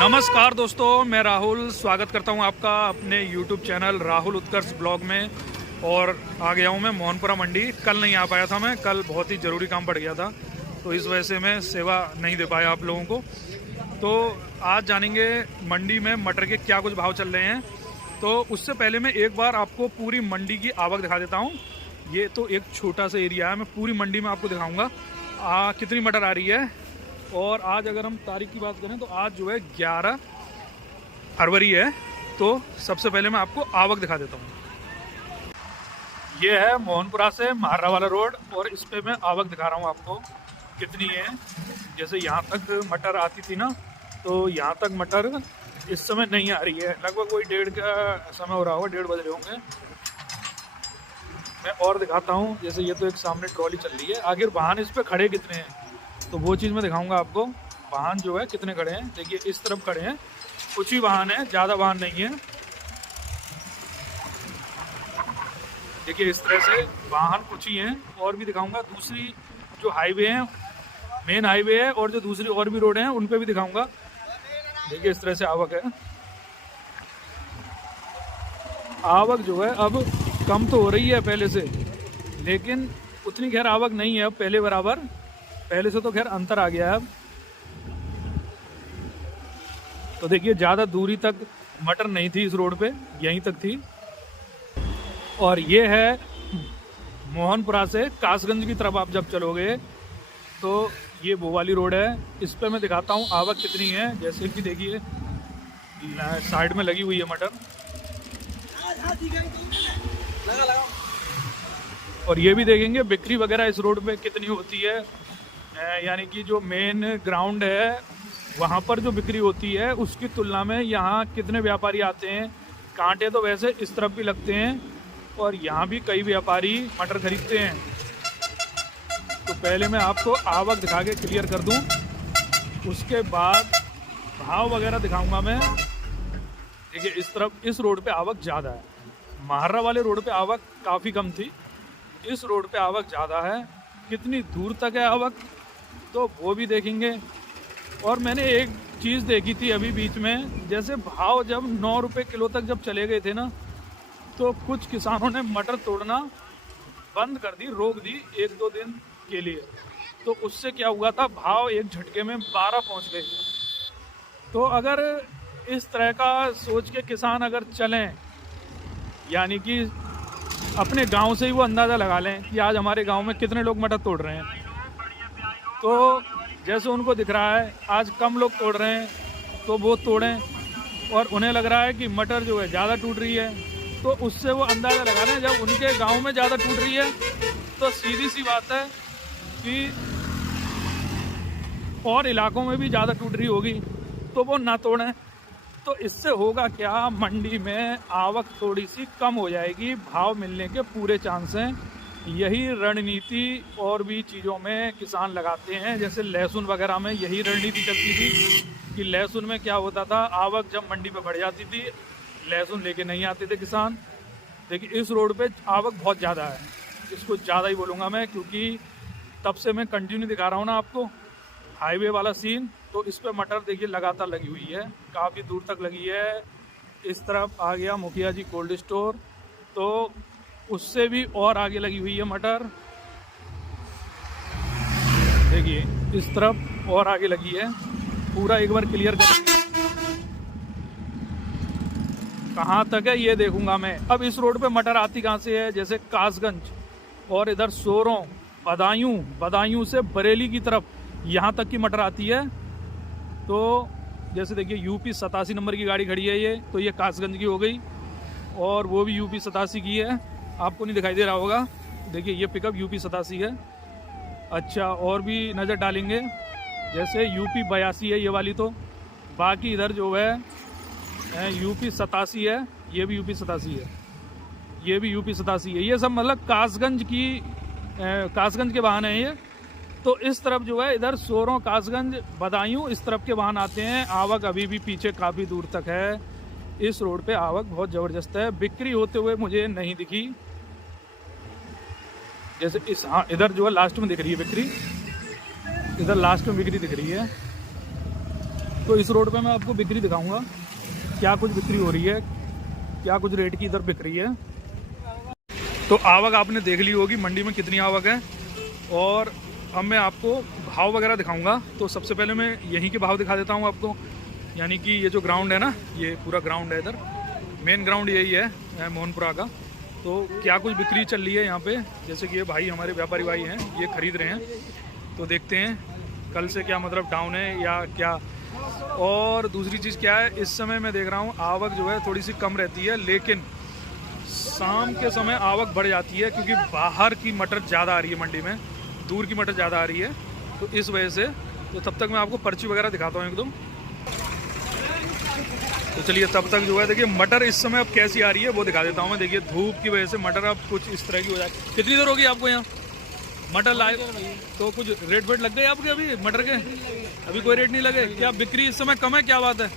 नमस्कार दोस्तों, मैं राहुल स्वागत करता हूं आपका अपने YouTube चैनल राहुल उत्कर्ष ब्लॉग में। और आ गया हूं मैं मोहनपुरा मंडी। कल नहीं आ पाया था मैं, कल बहुत ही ज़रूरी काम पड़ गया था, तो इस वजह से मैं सेवा नहीं दे पाया आप लोगों को। तो आज जानेंगे मंडी में मटर के क्या कुछ भाव चल रहे हैं। तो उससे पहले मैं एक बार आपको पूरी मंडी की आवक दिखा देता हूँ। ये तो एक छोटा सा एरिया है, मैं पूरी मंडी में आपको दिखाऊँगा कितनी मटर आ रही है। और आज अगर हम तारीख की बात करें तो आज जो है 11 फरवरी है। तो सबसे पहले मैं आपको आवक दिखा देता हूँ। ये है मोहनपुरा से महारा वाला रोड और इस पे मैं आवक दिखा रहा हूँ आपको कितनी है। जैसे यहाँ तक मटर आती थी ना, तो यहाँ तक मटर इस समय नहीं आ रही है। लगभग वही 1:30 का समय हो रहा होगा, 1:30 बज रहे होंगे। मैं और दिखाता हूँ। जैसे ये तो एक सामने ट्रॉली चल रही है, आखिर वाहन इस पे खड़े कितने हैं तो वो चीज़ मैं दिखाऊंगा आपको। वाहन जो है कितने खड़े हैं, देखिए इस तरफ खड़े हैं, कुछ ही वाहन है, ज़्यादा वाहन नहीं है। देखिए इस तरह से वाहन कुछ ही हैं। और भी दिखाऊंगा, दूसरी जो हाईवे है, मेन हाईवे है, और जो दूसरी और भी रोड हैं उन पे भी दिखाऊंगा। देखिए इस तरह से आवक है। आवक जो है अब कम तो हो रही है पहले से, लेकिन उतनी खैर आवक नहीं है अब पहले बराबर। पहले से तो खैर अंतर आ गया है अब। तो देखिए ज़्यादा दूरी तक मटर नहीं थी इस रोड पे, यहीं तक थी। और ये है मोहनपुरा से कासगंज की तरफ आप जब चलोगे तो ये वो वाली रोड है। इस पे मैं दिखाता हूँ आवक कितनी है। जैसे कि देखिए साइड में लगी हुई है मटर। और ये भी देखेंगे बिक्री वगैरह इस रोड पे कितनी होती है। यानी कि जो मेन ग्राउंड है वहाँ पर जो बिक्री होती है उसकी तुलना में यहाँ कितने व्यापारी आते हैं। कांटे तो वैसे इस तरफ भी लगते हैं और यहाँ भी कई व्यापारी मटर खरीदते हैं। तो पहले मैं आपको आवक दिखा के क्लियर कर दूँ, उसके बाद भाव वगैरह दिखाऊंगा मैं। देखिए इस तरफ इस रोड पे आवक ज़्यादा है, महारा वाले रोड पे आवक काफ़ी कम थी, इस रोड पे आवक ज़्यादा है। कितनी दूर तक है आवक तो वो भी देखेंगे। और मैंने एक चीज़ देखी थी अभी बीच में, जैसे भाव जब 9 रुपये किलो तक जब चले गए थे ना, तो कुछ किसानों ने मटर तोड़ना बंद कर दी, रोक दी 1-2 दिन के लिए। तो उससे क्या हुआ था, भाव एक झटके में 12 पहुंच गए। तो अगर इस तरह का सोच के किसान अगर चलें, यानी कि अपने गांव से ही वो अंदाज़ा लगा लें कि आज हमारे गांव में कितने लोग मटर तोड़ रहे हैं, तो जैसे उनको दिख रहा है आज कम लोग तोड़ रहे हैं तो वो तोड़ें। और उन्हें लग रहा है कि मटर जो है ज़्यादा टूट रही है, तो उससे वो अंदाज़ा लगा लें जब उनके गांव में ज़्यादा टूट रही है तो सीधी सी बात है कि और इलाकों में भी ज़्यादा टूट रही होगी तो वो ना तोड़ें। तो इससे होगा क्या, मंडी में आवक थोड़ी सी कम हो जाएगी, भाव मिलने के पूरे चांस हैं। यही रणनीति और भी चीज़ों में किसान लगाते हैं। जैसे लहसुन वगैरह में यही रणनीति चलती थी कि लहसुन में क्या होता था, आवक जब मंडी पे बढ़ जाती थी लहसुन लेके नहीं आते थे किसान। देखिए इस रोड पे आवक बहुत ज़्यादा है, इसको ज़्यादा ही बोलूँगा मैं, क्योंकि तब से मैं कंटिन्यू दिखा रहा हूँ ना आपको हाईवे वाला सीन। तो इस पे मटर देखिए लगातार लगी हुई है, काफ़ी दूर तक लगी है। इस तरफ आ गया मुखिया जी कोल्ड स्टोर, तो उससे भी और आगे लगी हुई है मटर। देखिए इस तरफ और आगे लगी है। पूरा एक बार क्लियर कर कहाँ तक है ये देखूंगा मैं। अब इस रोड पे मटर आती कहाँ से है, जैसे कासगंज और इधर सोरों, बदायूं से बरेली की तरफ यहाँ तक की मटर आती है। तो जैसे देखिए यूपी 87 नंबर की गाड़ी खड़ी है ये, तो ये कासगंज की हो गई, और वो भी यूपी 87 की है। आपको नहीं दिखाई दे रहा होगा, देखिए ये पिकअप यूपी 87 है। अच्छा और भी नज़र डालेंगे, जैसे यूपी 82 है ये वाली, तो बाकी इधर जो है यूपी 87 है, ये भी यूपी 87 है, ये भी यूपी 87 है। ये सब मतलब कासगंज के वाहन हैं ये। तो इस तरफ जो है इधर सोरों, कासगंज, बदायूं, इस तरफ के वाहन आते हैं। आवक अभी भी पीछे काफ़ी दूर तक है। इस रोड पे आवक बहुत ज़बरदस्त है, बिक्री होते हुए मुझे नहीं दिखी। जैसे इस इधर जो है लास्ट में दिख रही है बिक्री, इधर लास्ट में बिक्री दिख रही है। तो इस रोड पे मैं आपको बिक्री दिखाऊंगा, क्या कुछ बिक्री हो रही है, क्या कुछ रेट की इधर बिक रही है। तो आवक आपने देख ली होगी मंडी में कितनी आवक है, और अब मैं आपको भाव वगैरह दिखाऊंगा। तो सबसे पहले मैं यहीं के भाव दिखा देता हूँ आपको, यानी कि ये जो ग्राउंड है ना, ये पूरा ग्राउंड है, इधर मेन ग्राउंड यही है मोहनपुरा का। तो क्या कुछ बिक्री चल रही है यहाँ पे, जैसे कि ये भाई हमारे व्यापारी भाई हैं, ये खरीद रहे हैं। तो देखते हैं कल से क्या मतलब डाउन है या क्या। और दूसरी चीज़ क्या है, इस समय मैं देख रहा हूँ आवक जो है थोड़ी सी कम रहती है, लेकिन शाम के समय आवक बढ़ जाती है, क्योंकि बाहर की मटर ज़्यादा आ रही है मंडी में, दूर की मटर ज़्यादा आ रही है, तो इस वजह से। तो तब तक मैं आपको पर्ची वगैरह दिखाता हूँ एकदम। तो चलिए तब तक जो है देखिए मटर इस समय अब कैसी आ रही है वो दिखा देता हूँ मैं। देखिए धूप की वजह से मटर अब कुछ इस तरह की हो जाए। कितनी देर होगी आपको यहाँ मटर लाए? तो कुछ रेट वेट लग गए आपके अभी मटर के? अभी कोई रेट नहीं लगे क्या? बिक्री इस समय कम है, क्या बात है?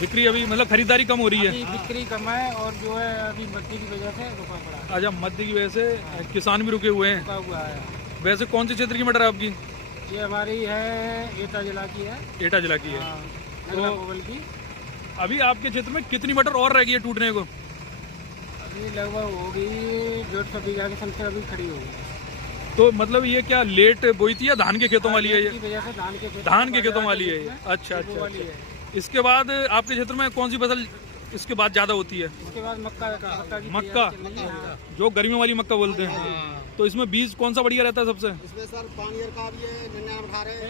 बिक्री अभी मतलब खरीदारी कम हो रही है? बिक्री कम है, और जो है अभी मद्दी की वजह से रुका पड़ा है। अच्छा, मद्दी की वजह से किसान भी रुके हुए हैं। रुका हुआ है। वैसे कौन सी क्षेत्र की मटर है आपकी? ये हमारी है एटा जिला की है। एटा जिला की है। तो की अभी आपके क्षेत्र में कितनी मटर और रह गई है टूटने को? अभी लगभग होगी 150 बीघा के समथिंग अभी खड़ी होगी। तो मतलब ये क्या लेट बोई थी या धान के खेतों वाली है? ये वजह से धान के खेतों वाली है। अच्छा अच्छा अच्छा। इसके बाद आपके क्षेत्र में कौन सी फसल इसके बाद ज्यादा होती है? इसके बाद मक्का, जो गर्मियों वाली मक्का बोलते हैं। तो इसमें बीज कौन सा बढ़िया रहता है सबसे? इसमें सर पानियर का भी है,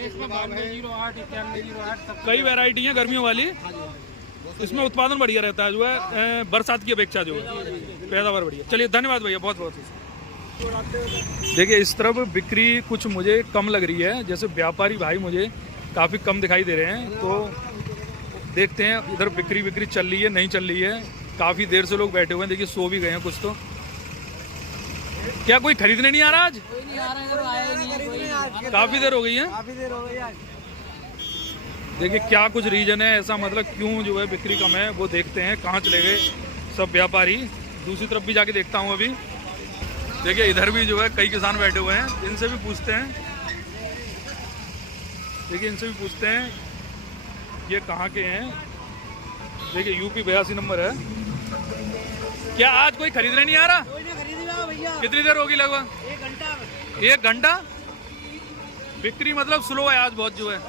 इसमें 9208, 9108 कई वैरायटी है गर्मियों वाली। इसमें उत्पादन बढ़िया रहता है जो है बरसात की अपेक्षा, जो है पैदावार बढ़िया। चलिए धन्यवाद भैया, बहुत बहुत। देखिए इस तरफ बिक्री कुछ मुझे कम लग रही है, जैसे व्यापारी भाई मुझे काफ़ी कम दिखाई दे रहे हैं। तो देखते हैं इधर बिक्री चल रही है नहीं चल रही है। काफ़ी देर से लोग बैठे हुए हैं, देखिए सो भी गए हैं कुछ। तो क्या कोई खरीदने नहीं आ रहा आज? कोई नहीं आ रहा है, काफ़ी देर हो गई है। काफी देर हो गई आज। देखिए क्या कुछ रीजन है ऐसा, मतलब क्यों जो है बिक्री कम है, वो देखते हैं। कहाँ चले गए सब व्यापारी? दूसरी तरफ भी जाके देखता हूँ अभी। देखिए इधर भी जो है कई किसान बैठे हुए हैं, इनसे भी पूछते हैं। देखिए इनसे भी पूछते हैं ये कहाँ के हैं। देखिए यूपी 82 नंबर है। क्या आज कोई खरीदने नहीं आ रहा? कोई नहीं खरीदेगा भैया। कितनी देर होगी? लगभग 1 घंटा। बिक्री मतलब स्लो है आज बहुत जो है।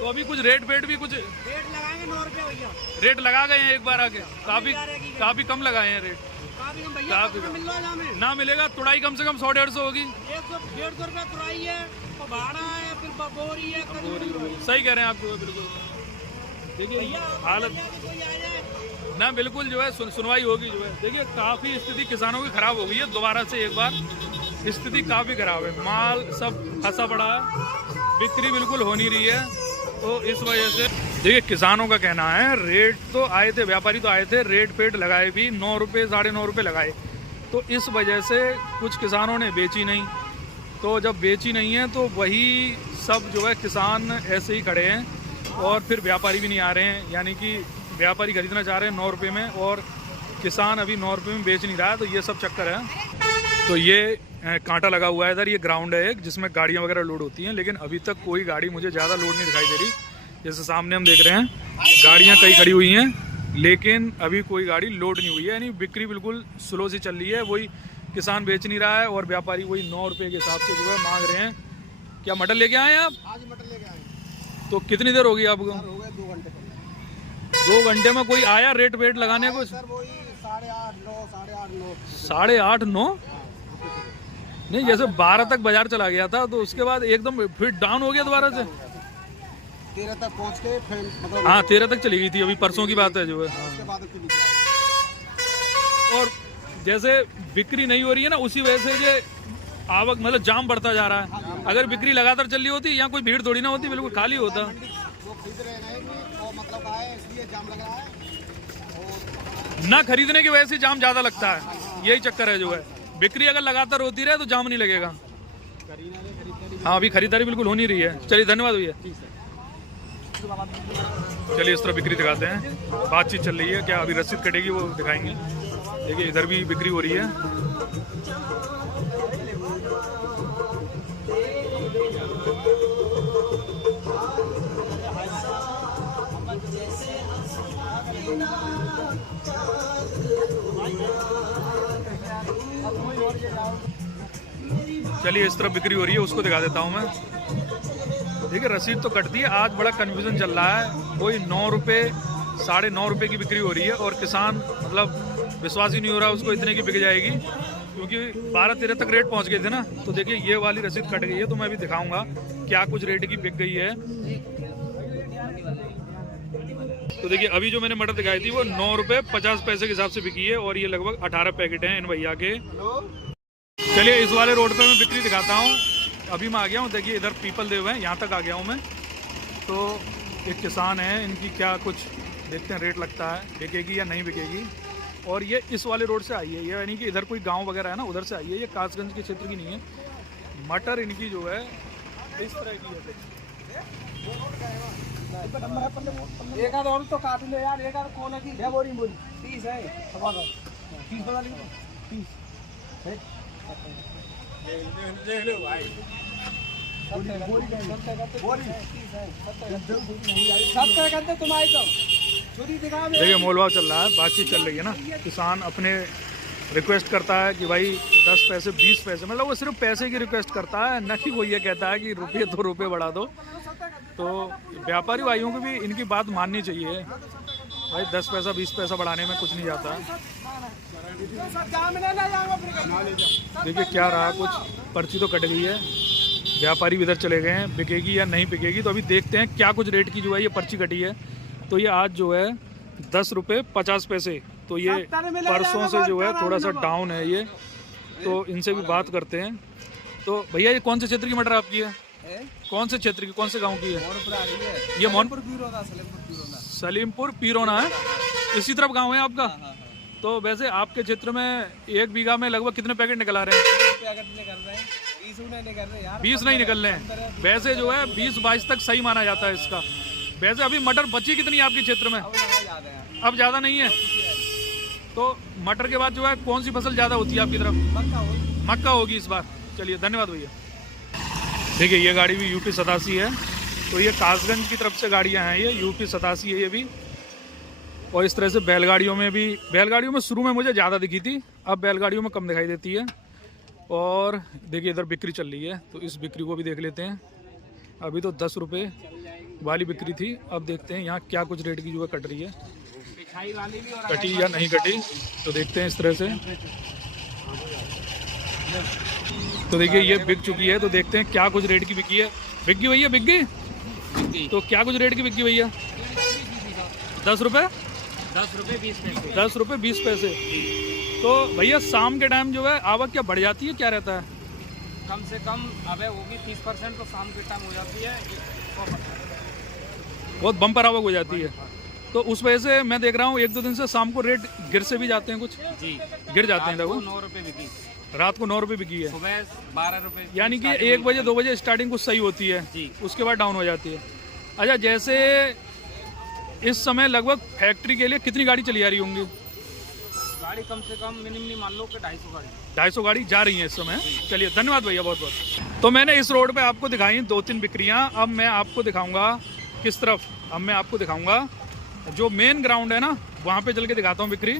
तो अभी कुछ रेट वेट भी कुछ रेट लगाएंगे 9 रुपये भैया। रेट लगा गए हैं एक बार आके, काफी कम लगाए हैं रेट। काफी कम भैया, मिल रहा है ना मिलेगा। तुड़ाई कम से कम 100-150 होगी। 100-150 रुपये तुड़ाई है, और भाड़ा है, फिर बोरी है। सही कह रहे हैं आप जो है, बिल्कुल। देखिए हालत ना बिल्कुल जो है सुनवाई होगी जो है। देखिए काफी स्थिति किसानों की खराब हो गई है, दोबारा से एक बार स्थिति काफी खराब है। माल सब फंसा पड़ा है, बिक्री बिल्कुल हो नहीं रही है। तो इस वजह से देखिए किसानों का कहना है रेट तो आए थे, व्यापारी तो आए थे, रेट पेट लगाए भी 9 रुपये 9.5 रुपये लगाए। तो इस वजह से कुछ किसानों ने बेची नहीं। तो जब बेची नहीं है तो वही सब जो है किसान ऐसे ही खड़े हैं, और फिर व्यापारी भी नहीं आ रहे हैं। यानी कि व्यापारी खरीदना चाह रहे हैं 9 रुपये में, और किसान अभी 9 रुपये में बेच नहीं रहा है। तो ये सब चक्कर है। तो ये कांटा लगा हुआ है इधर, ये ग्राउंड है एक जिसमें गाड़ियां वगैरह लोड होती हैं, लेकिन अभी तक कोई गाड़ी मुझे ज़्यादा लोड नहीं दिखाई दे रही। जैसे सामने हम देख रहे हैं गाड़ियां कई खड़ी हुई हैं, लेकिन अभी कोई गाड़ी लोड नहीं हुई है। यानी बिक्री बिल्कुल स्लो सी चल रही है। वही किसान बेच नहीं रहा है, और व्यापारी वही 9 रुपये के हिसाब से जो है मांग रहे हैं। क्या मटर लेके आए हैं आप? आज मटर लेके आए। तो कितनी देर होगी आपको? हो गए 2 घंटे। 2 घंटे में कोई आया रेट वेट लगाने को? सर वही 8:30 9, 8:30 9। 8:30 9 नहीं, जैसे 12 तक बाजार चला गया था, तो उसके बाद एकदम फिर डाउन हो गया दोबारा से। 13 तक पहुंच के फिर मतलब हाँ 13 तक चली गई थी, अभी परसों की बात है जो है। उसके बाद और जैसे बिक्री नहीं हो रही है ना, उसी वजह से ये आवक मतलब जाम बढ़ता जा रहा है। अगर बिक्री लगातार चल रही होती, यहाँ कोई भीड़ थोड़ी ना होती, बिल्कुल खाली होता। वो खरीद रहे हैं वो मतलब आए इसलिए जाम लग रहा है, ना खरीदने की वजह से जाम ज्यादा लगता है, यही चक्कर है जो है। बिक्री अगर लगातार होती रहे तो जाम नहीं लगेगा। हाँ अभी खरीदारी बिल्कुल हो नहीं रही है। चलिए धन्यवाद भैया। चलिए इस तरह बिक्री दिखाते हैं, बातचीत चल रही है। क्या अभी रसीद कटेगी वो दिखाएंगे। देखिए इधर भी बिक्री हो रही है। चलिए इस तरफ बिक्री हो रही है, उसको दिखा देता हूँ मैं। देखिए रसीद तो कटती है, आज बड़ा कन्फ्यूजन चल रहा है। कोई 9 रुपये 9.5 रुपये की बिक्री हो रही है और किसान मतलब विश्वास ही नहीं हो रहा उसको इतने की बिक जाएगी, क्योंकि 12-13 तक रेट पहुंच गए थे ना। तो देखिए ये वाली रसीद कट गई है, तो मैं अभी दिखाऊंगा क्या कुछ रेट की बिक गई है। तो देखिए अभी जो मैंने मटर दिखाई थी वो 9 रुपये 50 पैसे के हिसाब से बिकी है और ये लगभग 18 पैकेट हैं इन भैया के। चलिए इस वाले रोड पे मैं बिक्री दिखाता हूँ। अभी मैं आ गया हूँ, देखिए इधर पीपल देव है, यहाँ तक आ गया हूँ मैं। तो एक किसान है, इनकी क्या कुछ देखते हैं रेट लगता है, बिकेगी या नहीं बिकेगी। और ये इस वाले रोड से आई है, ये यानी कि इधर कोई गांव वगैरह है ना, उधर से आई है, ये कासगंज के क्षेत्र की नहीं है। मटर इनकी जो है इस तरह की है। एक आध और तो काट ले यार, एक आध कौन है की है बोरी 30 है, 30 बता ली 30 है। ले ले भाई देखिए मोलभाव चल रहा है, बातचीत चल रही है ना। किसान अपने रिक्वेस्ट करता है कि भाई 10 पैसे 20 पैसे, मतलब वो सिर्फ पैसे की रिक्वेस्ट करता है, न कि वो ये कहता है कि रुपये 2 रुपये बढ़ा दो। तो व्यापारी भाइयों को भी इनकी बात माननी चाहिए भाई, 10 पैसा 20 पैसा बढ़ाने में कुछ नहीं जाता। देखिए क्या रहा, कुछ पर्ची तो कट गई है, व्यापारी भी इधर चले गए हैं, बिकेगी या नहीं बिकेगी। तो अभी देखते हैं क्या कुछ रेट की जो है ये पर्ची कटी है। तो ये आज जो है 10 रुपये 50 पैसे, तो ये परसों से जो है थोड़ा सा डाउन है ये। तो इनसे भी बात करते हैं। तो भैया ये कौन से क्षेत्र की मटर आपकी है? कौन से क्षेत्र की, कौन से गांव की है ये? सलीमपुर पीरोना है, इसी तरफ गांव है आपका। तो वैसे आपके क्षेत्र में 1 बीघा में लगभग कितने पैकेट निकल आ रहे हैं? 20 नहीं निकल रहे हैं। वैसे जो है 20-22 तक सही माना जाता है इसका। वैसे अभी मटर बची कितनी है आपके क्षेत्र में? अब ज़्यादा नहीं है। तो मटर के बाद जो है कौन सी फसल ज़्यादा होती है आपकी तरफ? मक्का होगी इस बार। चलिए धन्यवाद भैया। देखिए ये गाड़ी भी UP 87 है। तो ये कासगंज की तरफ से गाड़ियाँ हैं, ये UP 87 है ये भी। और इस तरह से बैलगाड़ियों में भी, बैलगाड़ियों में शुरू में मुझे ज़्यादा दिखी थी, अब बैलगाड़ियों में कम दिखाई देती है। और देखिए इधर बिक्री चल रही है, तो इस बिक्री को भी देख लेते हैं। अभी तो 10 रुपये वाली बिक्री थी, अब देखते हैं यहाँ क्या कुछ रेट की जो है कट रही है, कटी या नहीं कटी। तो देखते हैं इस तरह से। तो देखिए ये बिक चुकी है, तो देखते हैं क्या कुछ रेट की बिकी है। बिक गई भैया, बिक गई? तो क्या कुछ रेट की बिक गई भैया? 10 रुपये 10 रुपये 20 पैसे। 10 रुपये 20 पैसे। तो भैया शाम के टाइम जो है आवक क्या बढ़ जाती है, क्या रहता है? कम से कम अब होगी 30%, तो शाम के टाइम हो जाती है 100%। बहुत बम्पर आवक हो जाती है। तो उस वजह से मैं देख रहा हूँ 1-2 दिन से शाम को रेट गिर से भी जाते हैं, कुछ जी गिर जाते हैं लगभग। 9 रुपये बिकी, रात को 9 रुपये बिकी है, सुबह 12 रुपये। यानी कि 1 बजे 2 बजे स्टार्टिंग कुछ सही होती है जी, उसके बाद डाउन हो जाती है। अच्छा, जैसे इस समय लगभग फैक्ट्री के लिए कितनी गाड़ी चली आ रही होंगी? गाड़ी कम से कम मिनिमम मान लो कि 250 गाड़ी। 250 गाड़ी जा रही हैं इस समय। चलिए धन्यवाद भैया बहुत बहुत। तो मैंने इस रोड पे आपको दिखाई 2-3 बिक्रियां। अब मैं आपको दिखाऊंगा किस तरफ, अब मैं आपको दिखाऊंगा जो मेन ग्राउंड है ना, वहाँ पे चल के दिखाता हूँ बिक्री।